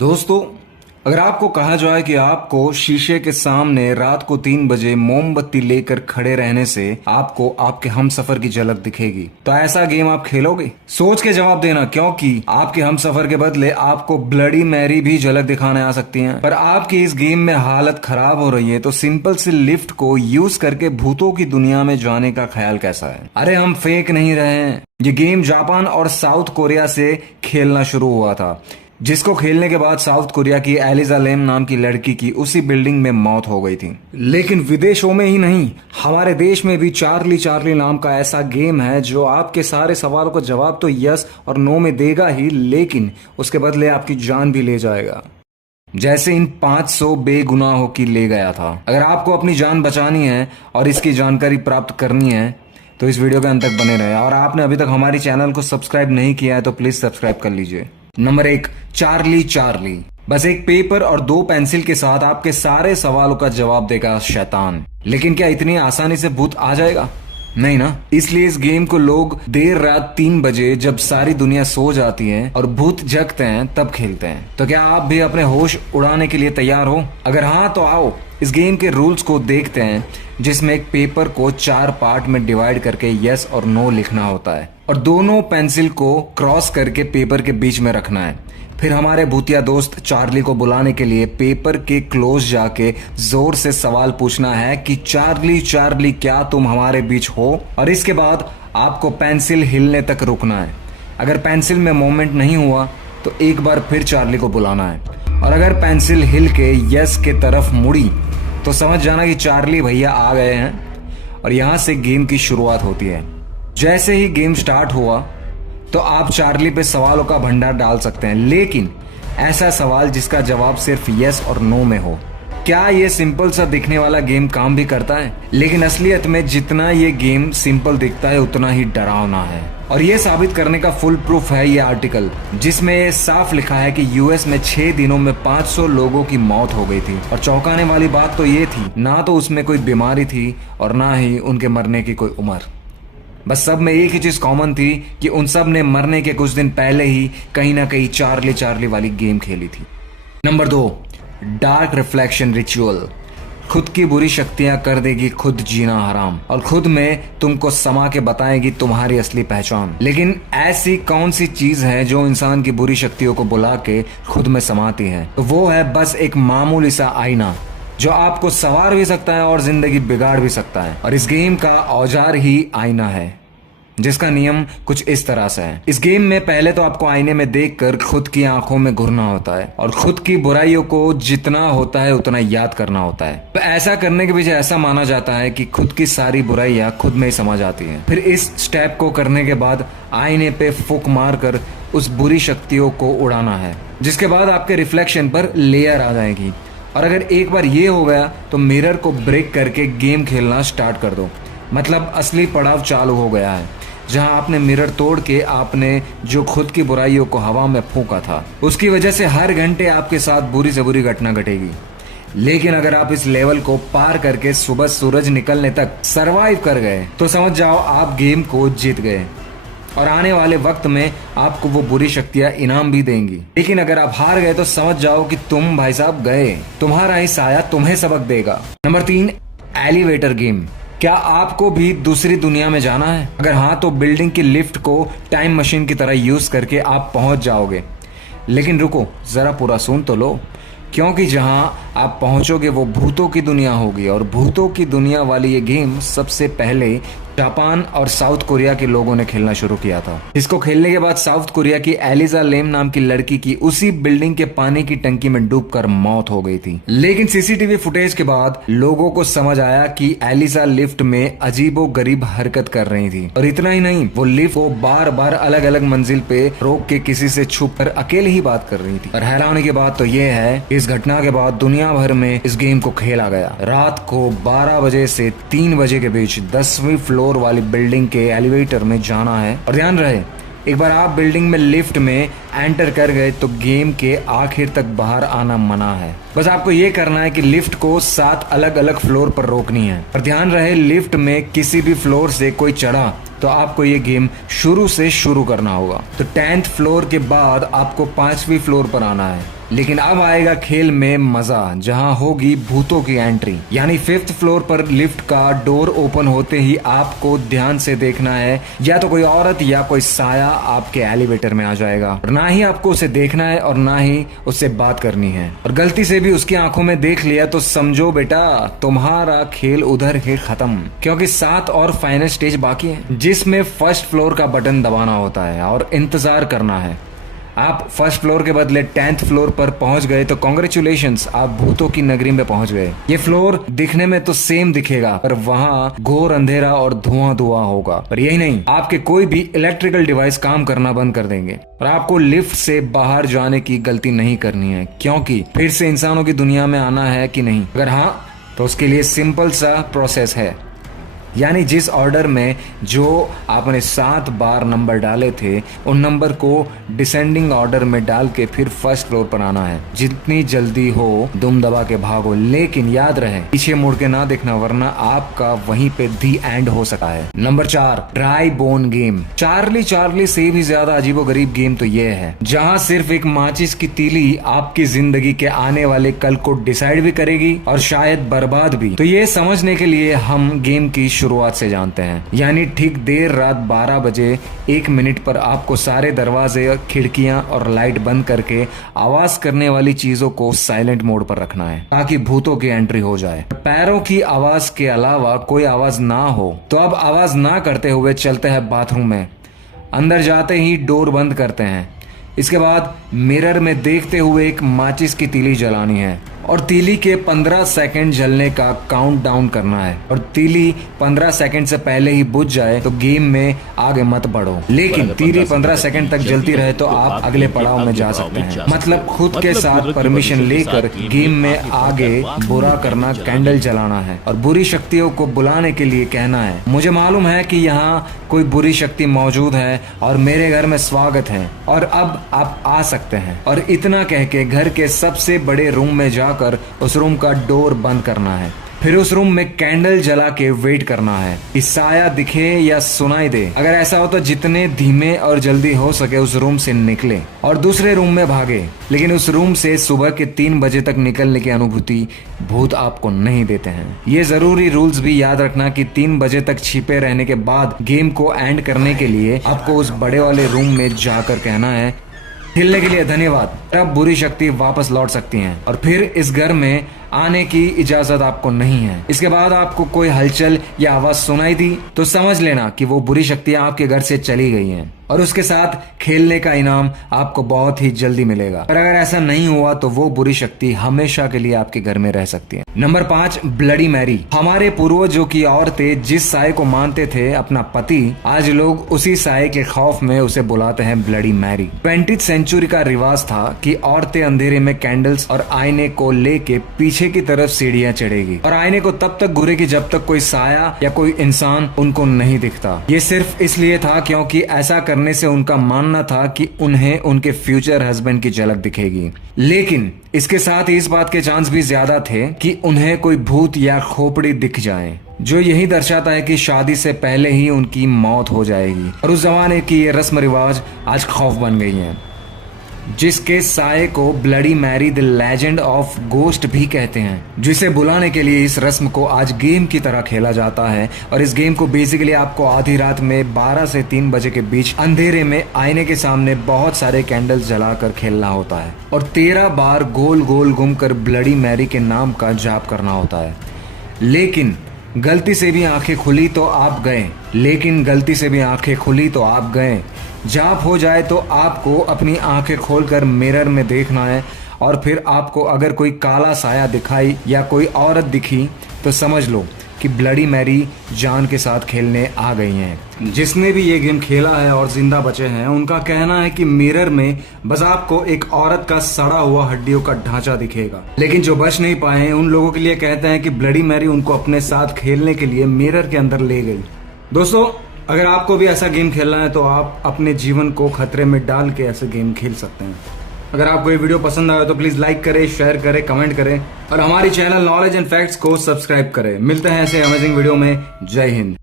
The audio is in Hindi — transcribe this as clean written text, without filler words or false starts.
दोस्तों, अगर आपको कहा जाए कि आपको शीशे के सामने रात को 3 बजे मोमबत्ती लेकर खड़े रहने से आपको आपके हमसफर की झलक दिखेगी, तो ऐसा गेम आप खेलोगे? सोच के जवाब देना, क्योंकि आपके हमसफर के बदले आपको ब्लडी मैरी भी झलक दिखाने आ सकती हैं। पर आपकी इस गेम में हालत खराब हो रही है, तो सिंपल सी लिफ्ट को यूज करके भूतों की दुनिया में जाने का ख्याल कैसा है? अरे हम फेंक नहीं रहे हैं। ये गेम जापान और साउथ कोरिया से खेलना शुरू हुआ था, जिसको खेलने के बाद साउथ कोरिया की एलिजा लेम नाम की लड़की की उसी बिल्डिंग में मौत हो गई थी। लेकिन विदेशों में ही नहीं, हमारे देश में भी चार्ली चार्ली नाम का ऐसा गेम है जो आपके सारे सवालों का जवाब तो यस और नो में देगा ही, लेकिन उसके बदले आपकी जान भी ले जाएगा, जैसे इन 500 बेगुनाहों की ले गया था। अगर आपको अपनी जान बचानी है और इसकी जानकारी प्राप्त करनी है तो इस वीडियो के अंत तक बने रहे। और आपने अभी तक हमारी चैनल को सब्सक्राइब नहीं किया है तो प्लीज सब्सक्राइब कर लीजिए। Number 1, Charlie Charlie. बस एक पेपर और 2 पेंसिल के साथ आपके सारे सवालों का जवाब देगा शैतान। लेकिन क्या इतनी आसानी से भूत आ जाएगा? नहीं ना। इसलिए इस गेम को लोग देर रात 3 बजे, जब सारी दुनिया सो जाती है और भूत जगते हैं, तब खेलते हैं। तो क्या आप भी अपने होश उड़ाने के लिए तैयार हो? अगर हाँ तो आओ इस गेम के रूल्स को देखते हैं, जिसमें एक पेपर को 4 पार्ट में डिवाइड करके यस और नो लिखना होता है और दोनों पेंसिल को क्रॉस करके पेपर के बीच में रखना है। फिर हमारे भूतिया दोस्त चार्ली को बुलाने के लिए पेपर के क्लोज जाके जोर से सवाल पूछना है कि चार्ली चार्ली क्या तुम हमारे बीच हो? और इसके बाद आपको पेंसिल हिलने तक रुकना है। अगर पेंसिल में मूवमेंट नहीं हुआ तो एक बार फिर चार्ली को बुलाना है, और अगर पेंसिल हिल के यस के तरफ मुड़ी तो समझ जाना कि चार्ली भैया आ गए हैं और यहां से गेम की शुरुआत होती है। जैसे ही गेम स्टार्ट हुआ तो आप चार्ली पे सवालों का भंडार डाल सकते हैं, लेकिन ऐसा सवाल जिसका जवाब सिर्फ यस और नो में हो। क्या ये सिंपल सा दिखने वाला गेम काम भी करता है? लेकिन असलियत में जितना ये गेम सिंपल दिखता है उतना ही डरावना है। और ये साबित करने का फुल प्रूफ है ये आर्टिकल, जिसमें साफ लिखा है कि यूएस में 6 दिनों में 500 लोगों की मौत हो गई थी। और चौंकाने वाली बात तो ये थी, ना तो उसमें कोई बीमारी थी और ना ही उनके मरने की कोई उम्र। बस सब में एक ही चीज कॉमन थी कि उन सब ने मरने के कुछ दिन पहले ही कहीं ना कहीं चार्ली चार्ली वाली गेम खेली थी। Number 2, dark reflection ritual. खुद की बुरी शक्तियां कर देगी खुद जीना हराम, और खुद में तुमको समा के बताएगी तुम्हारी असली पहचान। लेकिन ऐसी कौन सी चीज है जो इंसान की बुरी शक्तियों को बुला के खुद में समाती है? तो वो है बस एक मामूली सा आईना, जो आपको संवार भी सकता है और जिंदगी बिगाड़ भी सकता है। और इस गेम का औजार ही आईना है, जिसका नियम कुछ इस तरह से है। इस गेम में पहले तो आपको आईने में देखकर खुद की आंखों में घुरना होता है और खुद की बुराइयों को जितना होता है उतना याद करना होता है। तो ऐसा करने के पीछे ऐसा माना जाता है कि खुद की सारी बुराइयां खुद में ही समा जाती हैं। फिर इस स्टेप को करने के बाद आईने पे फूंक मारकर उस बुरी शक्तियों को उड़ाना है, जिसके बाद आपके रिफ्लेक्शन पर लेयर आ जाएगी। और अगर एक बार ये हो गया तो मिरर को ब्रेक करके गेम खेलना स्टार्ट कर दो। मतलब असली पड़ाव चालू हो गया है, जहां आपने मिरर तोड़ के आपने जो खुद की बुराइयों को हवा में फूंका था, उसकी वजह से हर घंटे आपके साथ बुरी से बुरी घटना घटेगी। लेकिन अगर आप इस लेवल को पार करके सुबह सूरज निकलने तक सरवाइव कर गए तो समझ जाओ आप गेम को जीत गए, और आने वाले वक्त में आपको वो बुरी शक्तियां इनाम भी देंगी। लेकिन अगर आप हार गए तो समझ जाओ कि तुम भाई साहब गए, तुम्हारा ही साया तुम्हें सबक देगा। Number 3, elevator game. क्या आपको भी दूसरी दुनिया में जाना है? अगर हाँ तो बिल्डिंग की लिफ्ट को टाइम मशीन की तरह यूज करके आप पहुंच जाओगे। लेकिन रुको, जरा पूरा सुन तो लो, क्योंकि जहां आप पहुंचोगे वो भूतों की दुनिया होगी। और भूतों की दुनिया वाली ये गेम सबसे पहले जापान और साउथ कोरिया के लोगों ने खेलना शुरू किया था। इसको खेलने के बाद साउथ कोरिया की एलिजा लेम नाम की लड़की की उसी बिल्डिंग के पानी की टंकी में डूबकर मौत हो गई थी। लेकिन सीसीटीवी फुटेज के बाद लोगों को समझ आया कि एलिजा लिफ्ट में अजीबो गरीब हरकत कर रही थी। और इतना ही नहीं, वो लिफ्ट को बार बार अलग अलग मंजिल पे रोक के किसी से छुप कर अकेले ही बात कर रही थी। और हैरानी की बात तो ये है, इस घटना के बाद दुनिया भर में इस गेम को खेला गया। रात को 12 बजे से 3 बजे के बीच 10वीं फ्लोर वाली बिल्डिंग के एलिवेटर में जाना है। और ध्यान रहे, एक बार आप बिल्डिंग में लिफ्ट में एंटर कर गए तो गेम के आखिर तक बाहर आना मना है। बस आपको ये करना है कि लिफ्ट को 7 अलग अलग फ्लोर पर रोकनी है। और ध्यान रहे, लिफ्ट में किसी भी फ्लोर से कोई चढ़ा तो आपको ये गेम शुरू से शुरू करना होगा। तो 10th फ्लोर के बाद आपको 5वीं फ्लोर पर आना है लेकिन अब आएगा खेल में मजा, जहां होगी भूतों की एंट्री। यानी 5th फ्लोर पर लिफ्ट का डोर ओपन होते ही आपको ध्यान से देखना है, या तो कोई औरत या कोई साया आपके एलिवेटर में आ जाएगा। और ना ही आपको उसे देखना है और ना ही उससे बात करनी है। और गलती से भी उसकी आंखों में देख लिया तो समझो बेटा तुम्हारा खेल उधर ही खत्म, क्योंकि 7 और फाइनल स्टेज बाकी है, जिसमें 1st फ्लोर का बटन दबाना होता है और इंतजार करना है। आप 1st फ्लोर के बदले 10th फ्लोर पर पहुंच गए तो कॉन्ग्रेचुलेशंस, आप भूतों की नगरी में पहुंच गए। ये फ्लोर दिखने में तो सेम दिखेगा, पर वहां घोर अंधेरा और धुआं धुआं होगा। पर यही नहीं, आपके कोई भी इलेक्ट्रिकल डिवाइस काम करना बंद कर देंगे। और आपको लिफ्ट से बाहर जाने की गलती नहीं करनी है, क्योंकि फिर से इंसानों की दुनिया में आना है कि नहीं। अगर हाँ तो उसके लिए सिंपल सा प्रोसेस है। यानी जिस ऑर्डर में जो आपने 7 बार नंबर डाले थे, उन नंबर को डिसेंडिंग ऑर्डर में डाल के फिर 1st फ्लोर पर आना है। जितनी जल्दी हो दुम दबा के भागो, लेकिन याद रहे पीछे मुड़ के ना देखना, वरना आपका वहीं पे दी एंड हो सकता है। Number 4, dry bone game. Charlie से भी ज्यादा अजीबोगरीब गेम तो ये है, जहाँ सिर्फ एक माचिस की तीली आपकी जिंदगी के आने वाले कल को डिसाइड भी करेगी और शायद बर्बाद भी। तो ये समझने के लिए हम गेम की शुरुआत से जानते हैं। यानी ठीक देर रात 12 बजे 1 मिनट पर आपको सारे दरवाजे, खिड़कियां और लाइट बंद करके आवाज करने वाली चीजों को साइलेंट मोड पर रखना है, ताकि भूतों की एंट्री हो जाए। पैरों की आवाज के अलावा कोई आवाज ना हो। तो अब आवाज ना करते हुए चलते हैं बाथरूम में। अंदर जाते ही डोर बंद करते हैं। इसके बाद मिरर में देखते हुए एक माचिस की तीली जलानी है और तीली के 15 सेकंड जलने का काउंट डाउन करना है। और तीली 15 सेकंड से पहले ही बुझ जाए तो गेम में आगे मत बढ़ो, लेकिन तीली 15 सेकंड तक जलती रहे तो आप अगले पड़ाव में जा सकते हैं। मतलब खुद के साथ परमिशन लेकर गेम में आगे बुरा करना, कैंडल जलाना है और बुरी शक्तियों को बुलाने के लिए कहना है, मुझे मालूम है कि यहाँ कोई बुरी शक्ति मौजूद है और मेरे घर में स्वागत है और अब आप आ सकते हैं। और इतना कह के घर के सबसे बड़े रूम में जाकर उस रूम का डोर बंद करना है। फिर उस रूम में कैंडल जला के वेट करना है कि साया दिखे या सुनाई दे। अगर ऐसा हो तो जितने धीमे और जल्दी हो सके उस रूम से निकले और दूसरे रूम में भागे। लेकिन उस रूम से सुबह के 3 बजे तक निकलने की अनुभूति भूत आपको नहीं देते हैं। ये जरूरी रूल्स भी याद रखना कि 3 बजे तक छिपे रहने के बाद गेम को एंड करने के लिए आपको उस बड़े वाले रूम में जाकर कहना है, खेलने के लिए धन्यवाद। तब बुरी शक्ति वापस लौट सकती हैं और फिर इस घर में आने की इजाजत आपको नहीं है। इसके बाद आपको कोई हलचल या आवाज सुनाई दी तो समझ लेना कि वो बुरी शक्तियां आपके घर से चली गई हैं और उसके साथ खेलने का इनाम आपको बहुत ही जल्दी मिलेगा। पर अगर ऐसा नहीं हुआ तो वो बुरी शक्ति हमेशा के लिए आपके घर में रह सकती है। Number 5, bloody Mary. हमारे पूर्वजों की औरतें जिस साये को मानते थे अपना पति, आज लोग उसी साये के खौफ में उसे बुलाते हैं ब्लडी मैरी। 20th सेंचुरी का रिवाज था कि औरतें अंधेरे में कैंडल्स और आईने को लेके पीछे की तरफ सीढ़ियां चढ़ेगी और आईने को तब तक घूरेगी जब तक कोई साया या कोई इंसान उनको नहीं दिखता। ये सिर्फ इसलिए था क्योंकि ऐसा करने से उनका मानना था कि उन्हें उनके फ्यूचर हस्बैंड की झलक दिखेगी। लेकिन इसके साथ ही इस बात के चांस भी ज्यादा थे कि उन्हें कोई भूत या खोपड़ी दिख जाए, जो यही दर्शाता है कि शादी से पहले ही उनकी मौत हो जाएगी। और उस जमाने की ये रस्म रिवाज आज खौफ बन गई है, जिसके साये को bloody Mary the legend of ghost भी कहते हैं। जिसे बुलाने के लिए इस रस्म को आज गेम की तरह खेला जाता है। और इस गेम को बेसिकली आपको आधी रात में 12 से 3 बजे के बीच अंधेरे में आईने के सामने बहुत सारे कैंडल्स जलाकर खेलना होता है और 13 बार गोल गोल घूमकर ब्लडी मैरी के नाम का जाप करना होता है। लेकिन गलती से भी आंखें खुली तो आप गए। जाप हो जाए तो आपको अपनी आंखें खोलकर मिरर में देखना है और फिर आपको अगर कोई काला साया दिखाई या कोई औरत दिखी तो समझ लो कि ब्लडी मैरी जान के साथ खेलने आ गई हैं। जिसने भी ये गेम खेला है और जिंदा बचे हैं उनका कहना है कि मिरर में बस आपको एक औरत का सड़ा हुआ हड्डियों का ढांचा दिखेगा। लेकिन जो बच नहीं पाए उन लोगों के लिए कहते हैं कि ब्लडी मैरी उनको अपने साथ खेलने के लिए मिरर के अंदर ले गई। दोस्तों, अगर आपको भी ऐसा गेम खेलना है तो आप अपने जीवन को खतरे में डाल के ऐसे गेम खेल सकते हैं। अगर आपको ये वीडियो पसंद आया तो प्लीज लाइक करें, शेयर करें, कमेंट करें और हमारी चैनल नॉलेज एंड फैक्ट्स को सब्सक्राइब करें। मिलते हैं ऐसे अमेजिंग वीडियो में। जय हिंद।